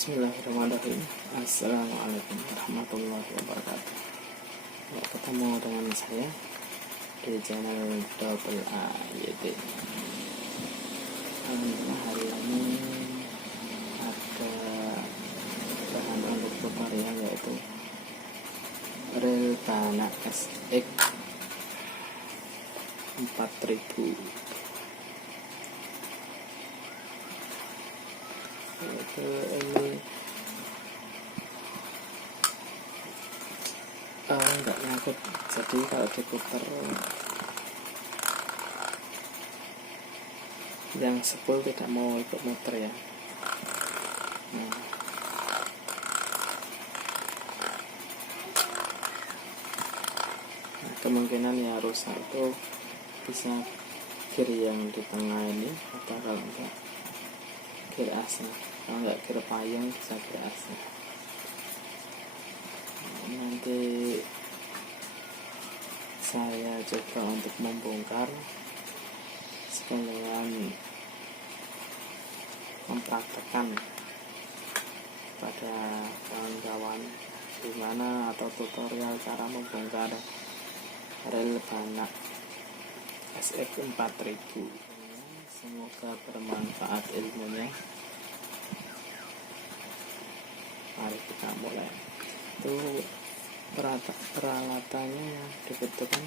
Bismillahirrahmanirrahim. Assalamualaikum warahmatullahi wabarakatuh. Ketemu dengan saya di channel Double AYT. Hari ini ada bahan untuk tutorial yaitu rel Banak SX 4000. Itu ini enggak nyangkut, jadi kalau diputar yang sepul tidak mau ikut muter ya. Kemungkinan ya rusak itu bisa kiri yang di tengah ini, atau kalau enggak kiri asnya, kalau enggak kiri payung bisa kiri asnya. Nanti saya coba untuk membongkar sekalian mempraktekkan pada kawan-kawan gimana atau tutorial cara membongkar rel Banak SX 4000. Semoga bermanfaat ilmunya. Mari kita mulai. Itu peralatannya yang dibutuhkan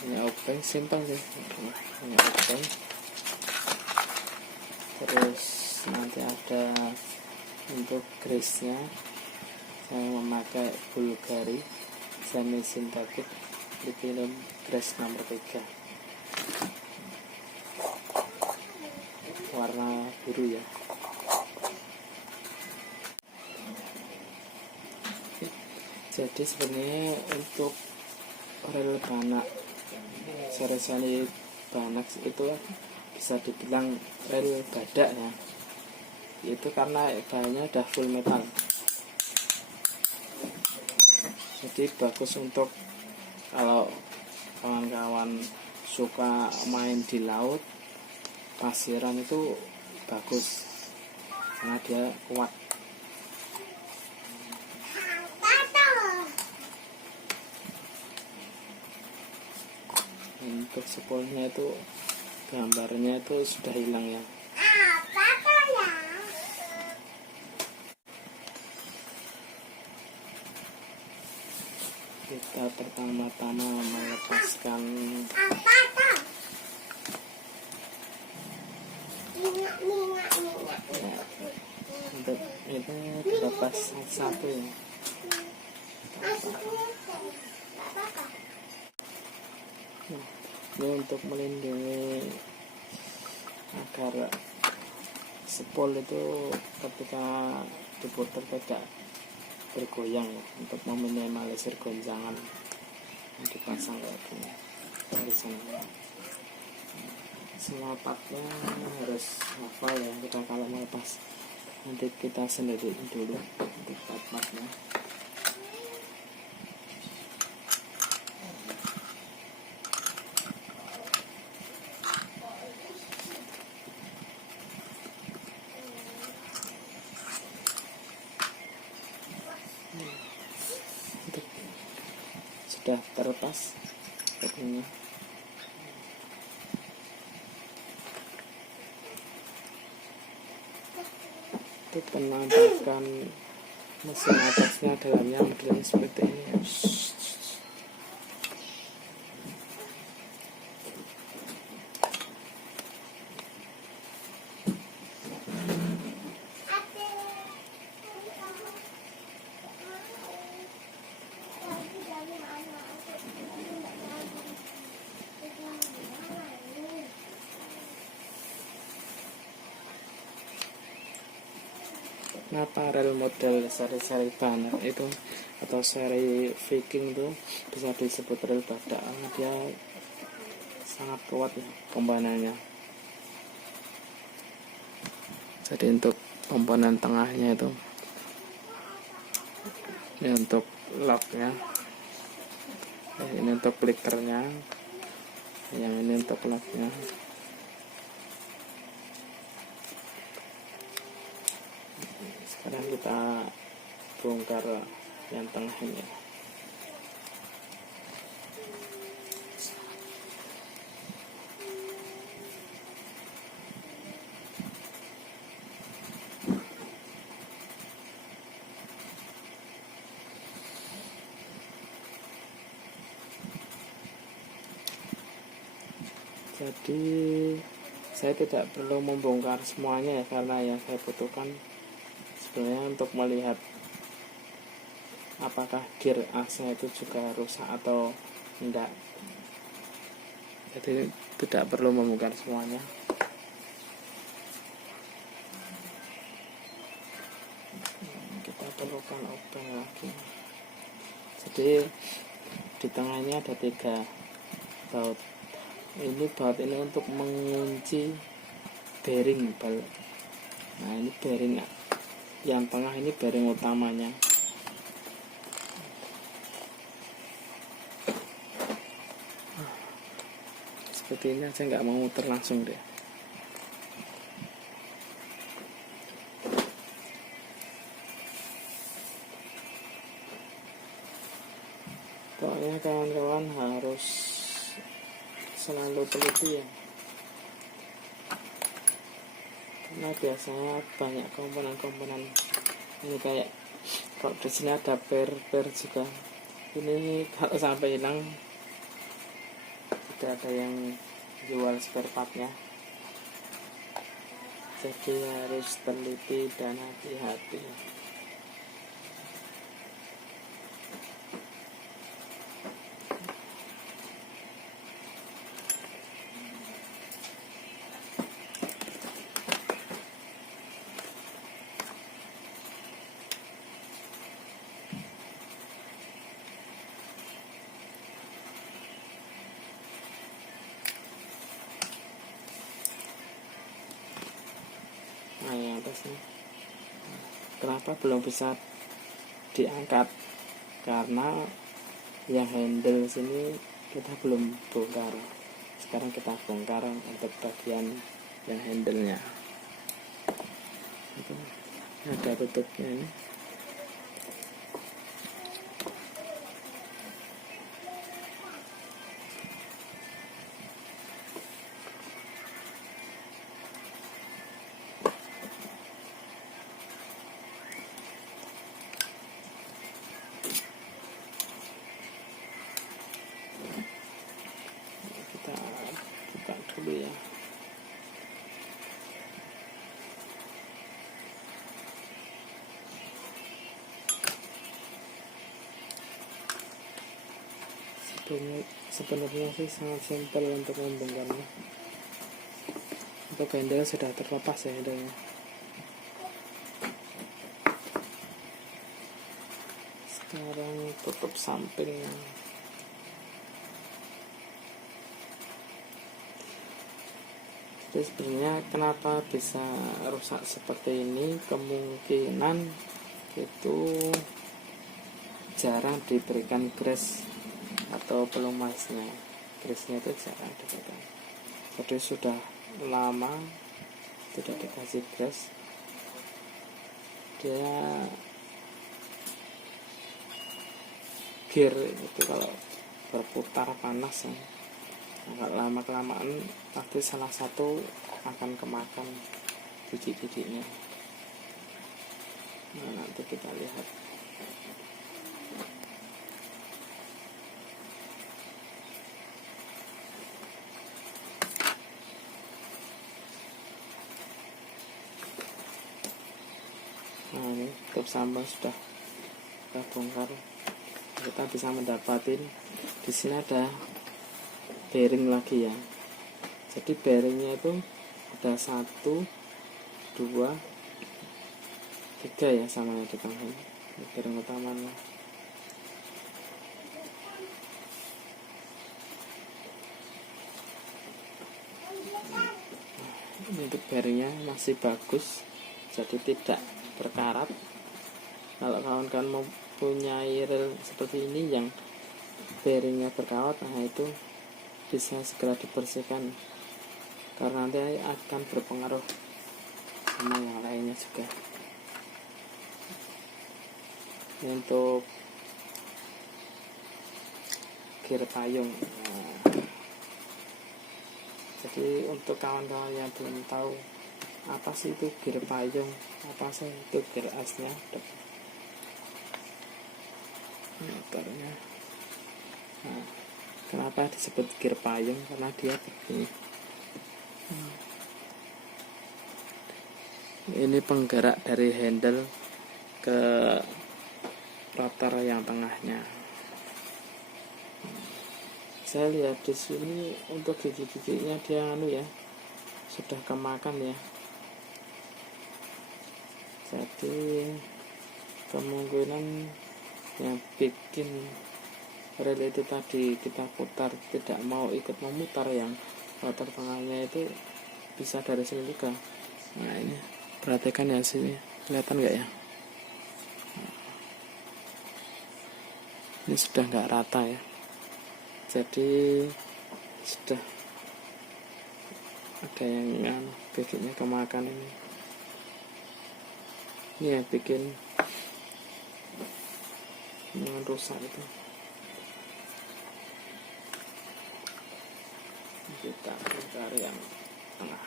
hanya obeng, simpel sih, hanya obeng. Terus nanti ada untuk grease-nya, saya memakai Bulgari semi sintetik Lithium grease nomor 3 warna biru ya. Jadi sebenarnya untuk rel Banak seri-seri Banak itu bisa dibilang rel badak ya, itu karena bahannya udah full metal, jadi bagus untuk kalau kawan-kawan suka main di laut pasiran, itu bagus karena dia kuat. Untuk sepulnya itu gambarnya itu sudah hilang ya. Kita pertama-tama melepaskan untuk itu dilepas satu ya. Ini untuk melindungi agar sepul itu ketika diputar tidak bergoyang ya, untuk meminimalisir goncangan yang dipasang kayak gini dari sana. Selapatnya harus hafal ya, kita kalau melepas nanti kita sendiri dulu untuk part-partnya. Sudah terlepas badannya. Itu penampakan mesin atasnya, dalamnya modelnya seperti ini ya. Kenapa rel model seri-seri Banak itu atau seri Viking itu bisa disebut rel badak? Karena dia sangat kuat ya komponennya. Jadi untuk komponen tengahnya itu, ini untuk locknya, ini untuk flickernya, yang ini untuk locknya. Sekarang kita bongkar yang tengah ini. Jadi saya tidak perlu membongkar semuanya ya, karena yang saya butuhkan sebenarnya untuk melihat apakah gear asnya itu juga rusak atau enggak. Jadi tidak perlu membongkar semuanya. Kita perlukan obeng lagi. Jadi di tengahnya ada 3 baut. Ini baut ini untuk mengunci bearing bal. Nah ini bearing yang tengah, ini bearing utamanya. Seperti ini aja, nggak mau muter langsung deh. Pokoknya kawan-kawan harus selalu teliti ya, karena biasanya banyak komponen-komponen ini, kayak kalau di sini ada per juga. Ini kalau sampai hilang tidak ada yang jual spare partnya, jadi harus teliti dan hati-hati. Nah yang atasnya kenapa belum bisa diangkat, karena yang handle sini kita belum bongkar. Sekarang kita bongkar untuk bagian yang handle-nya. Itu ada tutupnya ini. Kita buka dulu ya. Sebenarnya sih sangat simpel untuk membongkarnya. Untuk handle sudah terlepas ya handle-nya. Sekarang tutup sampingnya. Jadi sebenarnya kenapa bisa rusak seperti ini, kemungkinan itu jarang diberikan grease atau pelumasnya. Grease-nya itu jarang diberikan. Jadi sudah lama tidak dikasih grease, dia gear itu kalau berputar panas ya, agak lama kelamaan pasti salah satu akan kemakan biji-bijinya. Nah nanti kita lihat. Nah ini tutup sambal sudah kita bongkar. Kita bisa mendapatin di sini ada bearing lagi ya. Jadi bearingnya itu ada 1, 2, 3 ya, sama yang di tengah ini. Bearing utamanya. Untuk bearingnya masih bagus, jadi tidak berkarat. Kalau kawan-kawan mempunyai reel seperti ini yang bearingnya berkarat, nah itu bisa segera dibersihkan, karena nanti akan berpengaruh sama yang lainnya juga. untuk gear payung. Jadi untuk kawan-kawan yang belum tahu apa sih itu gear payung, apa sih itu gear asnya, motornya. Nah, kenapa disebut gear payung? Karena dia begini. Ini penggerak dari handle ke rotor yang tengahnya. Saya lihat di sini untuk gigi-giginya dia sudah kemakan ya. Jadi kemungkinan yang bikin rel itu tadi kita putar tidak mau ikut memutar, yang rotor tengahnya itu bisa dari sini juga. Nah ini perhatikan ya, sini kelihatan nggak ya? Ini sudah nggak rata ya, jadi sudah ada yang giginya kemakan ini yang bikin rusak itu. Kita mencari yang tengah.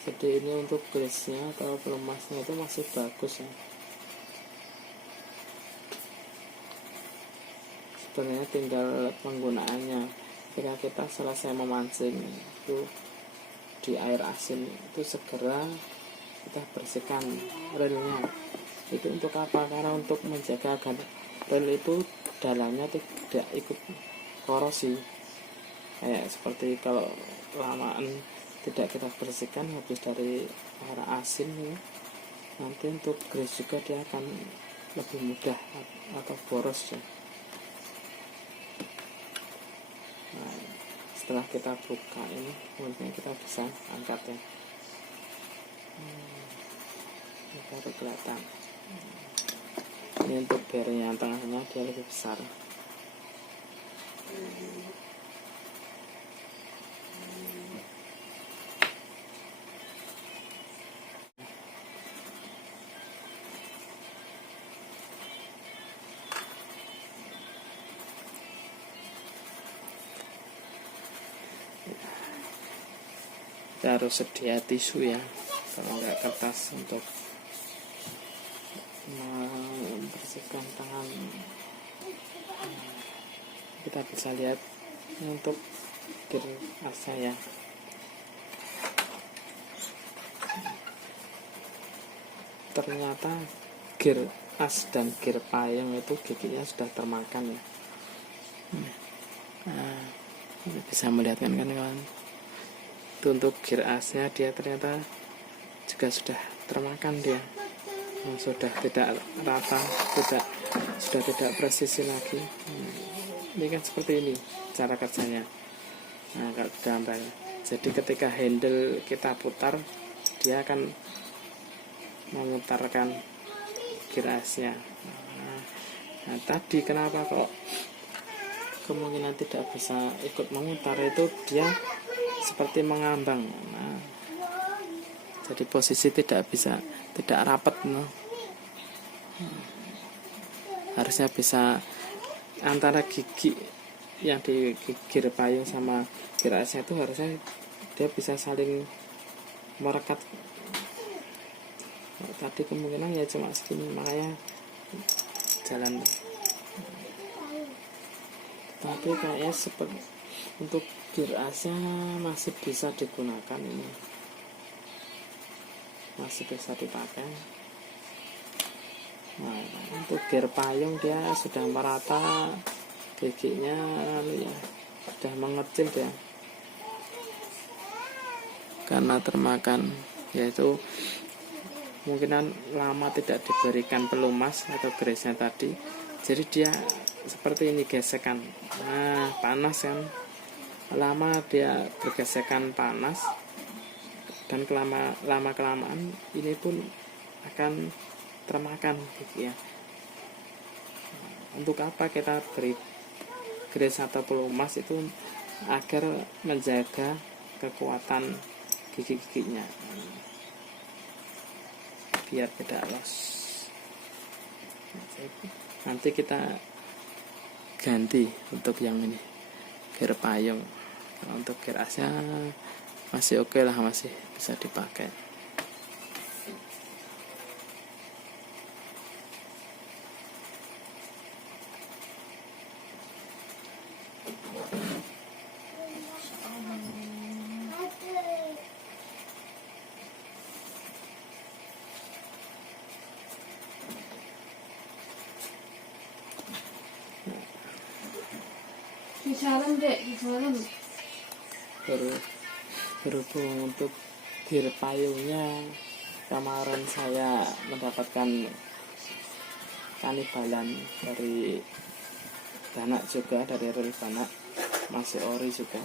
Jadi ini untuk grease-nya atau pelumasnya itu masih bagus ya. Sebenarnya tinggal penggunaannya. Ketika kita selesai memancing itu di air asin, itu segera kita bersihkan relnya. Itu untuk apa? Karena untuk menjaga agar rel itu dalamnya tidak ikut korosi. Kayak seperti kalau lamaan tidak kita bersihkan habis dari air asin ya, nanti untuk grease juga dia akan lebih mudah atau boros ya. Nah, setelah kita buka ini kemudian kita bisa angkat ya. Ini baru kelihatan. Ini untuk bearing yang tengahnya dia lebih besar. Kita harus sedia tisu ya, kalau nggak kertas untuk membersihkan tangan. Kita bisa lihat untuk gear asnya ya. Ternyata gear as dan gear payung itu giginya sudah termakan ya. Nah, bisa melihat kan kawan. Itu untuk gear asnya dia ternyata juga sudah termakan dia. Sudah tidak rata, sudah tidak presisi lagi. Ini kan seperti ini cara kerjanya. Nah, gambar. Jadi ketika handle kita putar, dia akan memutarkan gear asnya. Nah, tadi kenapa kok kemungkinan tidak bisa ikut memutar, itu dia seperti mengambang. Nah, jadi posisi tidak rapat no. Harusnya bisa antara gigi yang di gear payung sama gear asnya itu harusnya dia bisa saling merekat. Tadi kemungkinan ya cuma segini, makanya jalan. Tapi kayaknya seperti untuk gear asnya masih bisa digunakan, ini masih bisa dipakai. Nah, untuk gear payung dia sudah merata giginya ya, sudah mengecil dia karena termakan, yaitu kemungkinan lama tidak diberikan pelumas atau grease-nya tadi, jadi dia seperti ini gesekan. Nah, panas kan, lama dia bergesekan panas, dan lama kelamaan ini pun akan termakan gigi ya. Untuk apa kita beri gres atau pelumas itu? Agar menjaga kekuatan gigi-giginya biar tidak los. Nanti kita ganti untuk yang ini gear payung. Kalau untuk gear asnya masih oke lah, masih bisa dipakai. Di jalan dek, di jalan. Berhubung untuk gear payungnya kemarin saya mendapatkan kanibalan dari Banak juga, dari rel Banak, masih ori juga.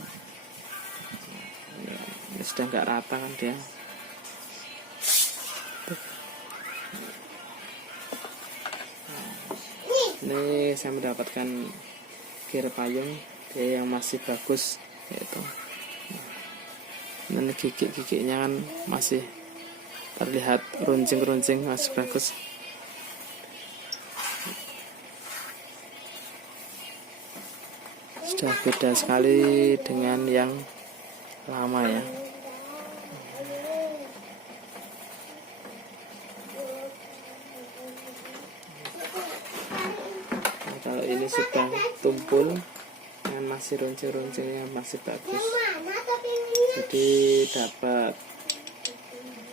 Ini sudah nggak rata kan dia. Ini saya mendapatkan gear payung dia yang masih bagus, yaitu dan gigi-giginya kan masih terlihat runcing-runcing, masih bagus. Sudah beda sekali dengan yang lama ya. Nah, kalau ini sudah tumpul dan masih runcing-runcingnya masih bagus, jadi dapat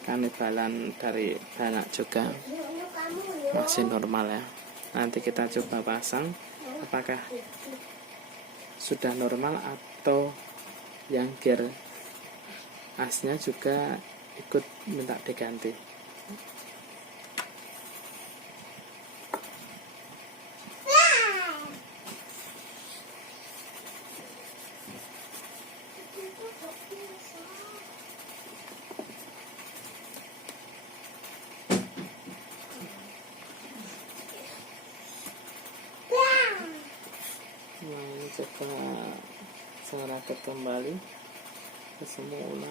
kanibalan dari Banak juga, masih normal ya. Nanti kita coba pasang apakah sudah normal atau yang gear asnya juga ikut minta diganti. Nah, ini coba saya rakit kembali ke semula.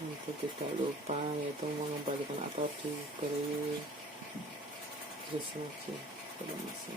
Nanti tidak lupa yaitu mengembalikan atau diberi instruksi pada mesin.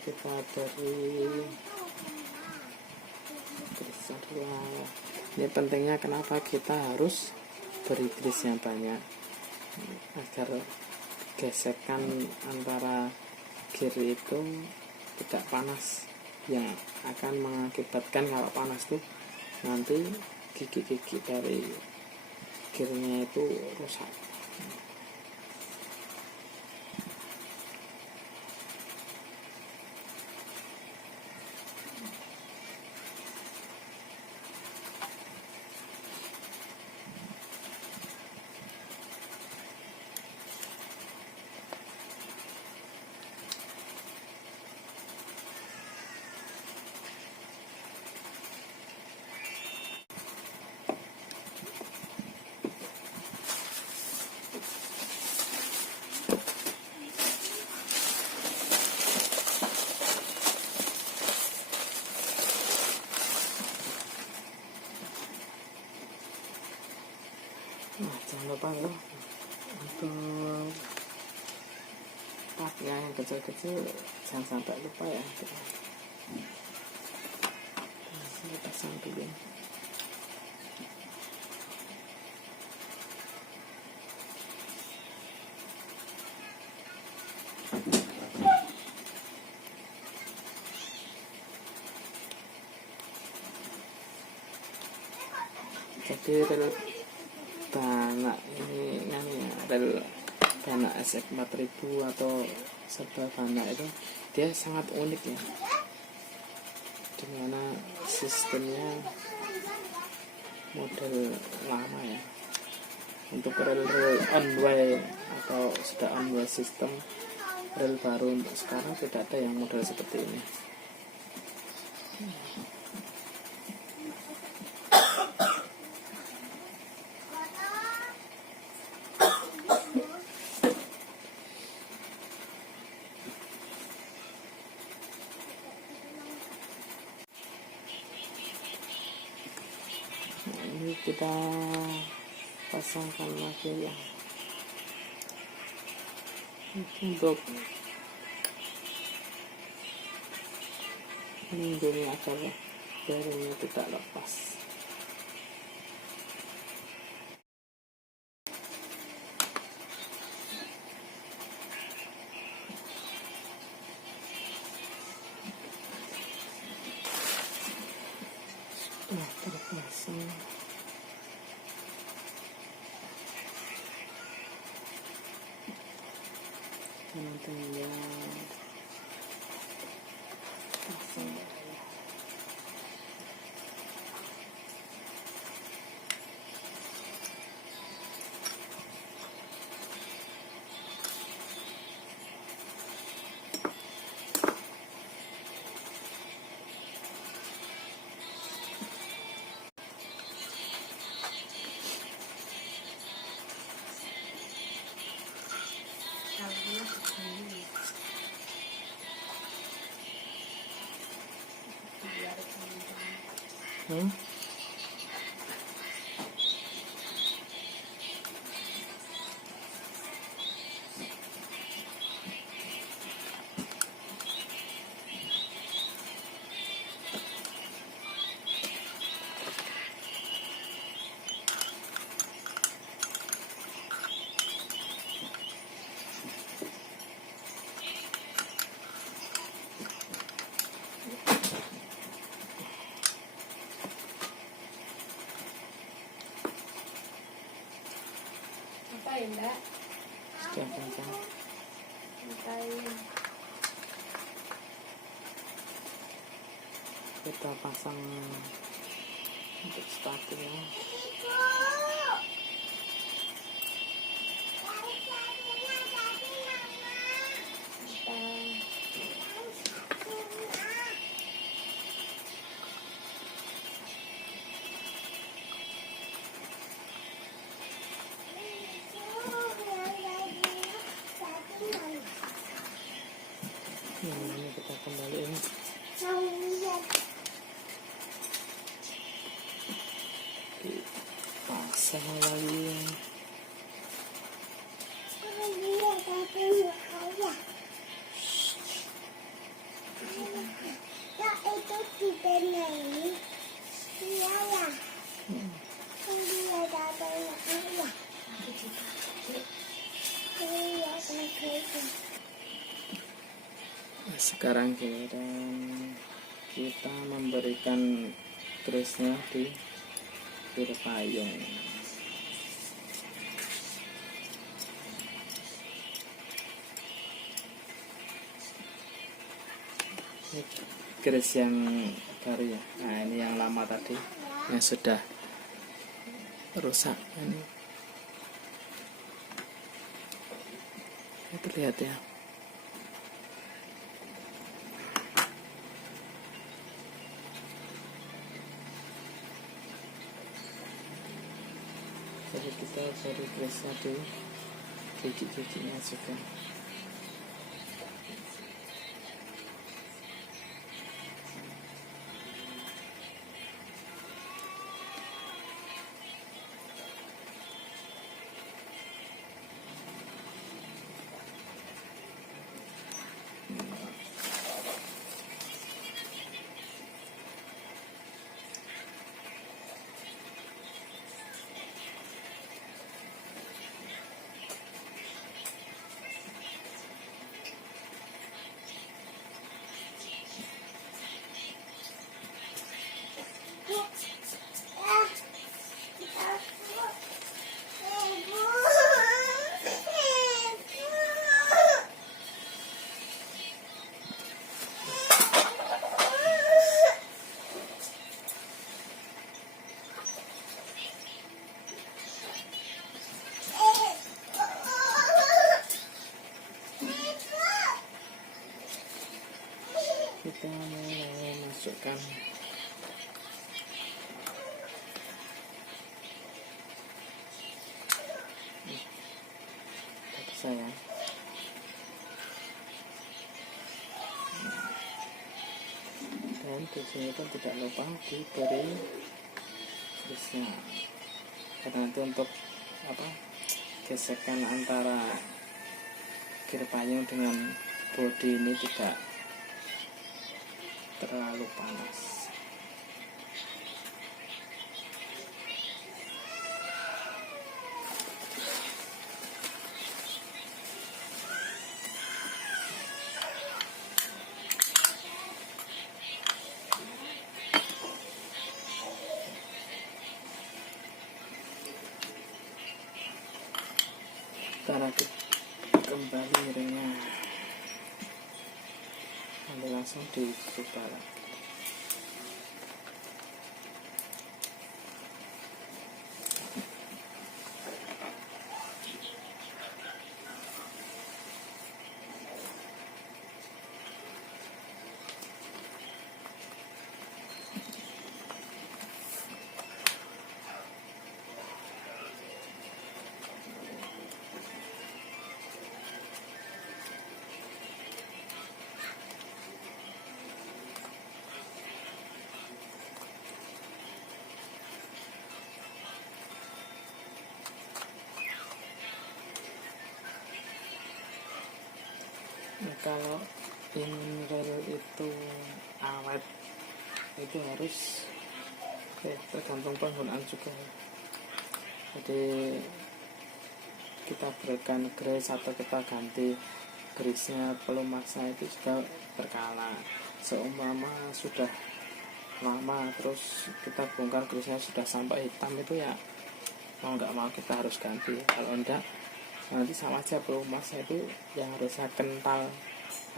Kita dari gris adalah ini pentingnya, kenapa kita harus beri gris yang banyak, agar gesekan antara gear itu tidak panas, yang akan mengakibatkan kalau panas tuh nanti gigi-gigi dari gearnya itu rusak. Nah, jangan lupa loh untuk tapnya yang kecil-kecil, jangan sampai lupa ya. Saya pasang dulu. Jadi rel Dana ini rel Dana SF 4000 atau serba Dana itu dia sangat unik ya, dimana sistemnya model lama ya. Untuk rel on way atau sudah on way sistem, rel baru untuk sekarang tidak ada yang model seperti ini. Nah, ini kita pasangkan lagi ya, untuk melindungi agar bearingnya tidak lepas. Sudah terpasang. Nanti ya pasang. Ngapain, Mbak? Sudah pasang. Ngapain? Kita pasang untuk startnya. Ini kita kembaliin. Pasang lagi. Sekarang kita memberikan krisnya di pir payung. Ini kris yang baru ya. Nah, ini yang lama tadi yang sudah rusak ini. Itu lihat ya. Jadi kita beri krisnya di gigi-giginya juga. kita mulai masukkan sayang. Dan di sini pun tidak lupa diberi grease-nya, karena itu untuk gesekan antara gear payung dengan bodi ini tidak terlalu panas. Kita rakit kembali miringnya, nanti langsung dicoba lagi. Nah, kalau ingin rel itu awet itu harus tergantung penggunaan juga. Jadi kita berikan grease atau kita ganti grease-nya, pelumasnya itu sudah berkala. Seumpama sudah lama terus kita bongkar grease-nya sudah sampai hitam, itu ya mau nggak mau kita harus ganti. Kalau enggak nanti sama aja pelumasnya itu yang harusnya kental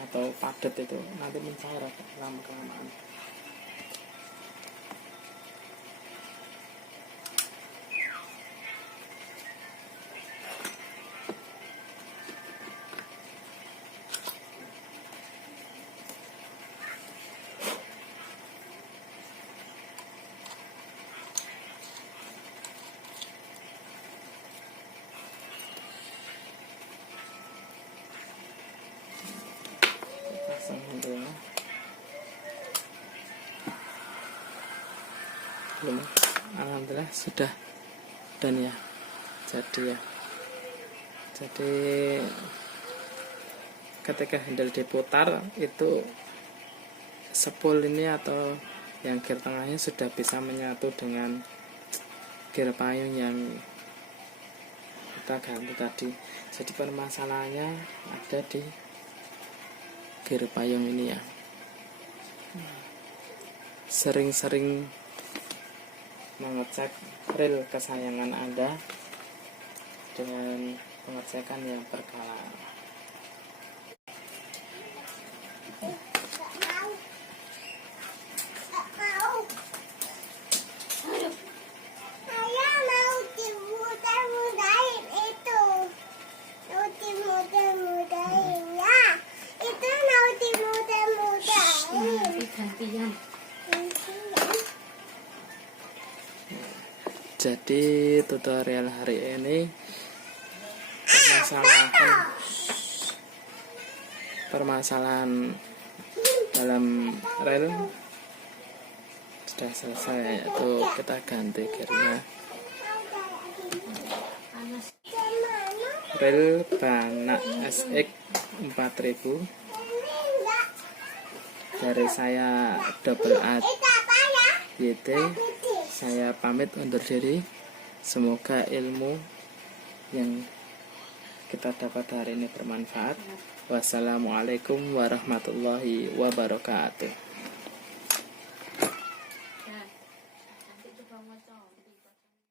atau padat itu nanti mencair lama kelamaan. Pasang handle-nya belum, alhamdulillah sudah dan ya jadi ketika handle diputar itu spool ini atau yang gear tengahnya sudah bisa menyatu dengan gear payung yang kita ganti tadi. Jadi permasalahannya ada di gear payung ini ya. Sering-sering mengecek reel kesayangan Anda dengan pengecekan yang berkala. Jadi tutorial hari ini permasalahan dalam rel sudah selesai, yaitu kita ganti gearnya. Rel Banak SX 4000 dari saya Double A YT. Saya pamit undur diri. Semoga ilmu yang kita dapat hari ini bermanfaat. Wassalamualaikum warahmatullahi wabarakatuh. Nah, nanti coba ngocok.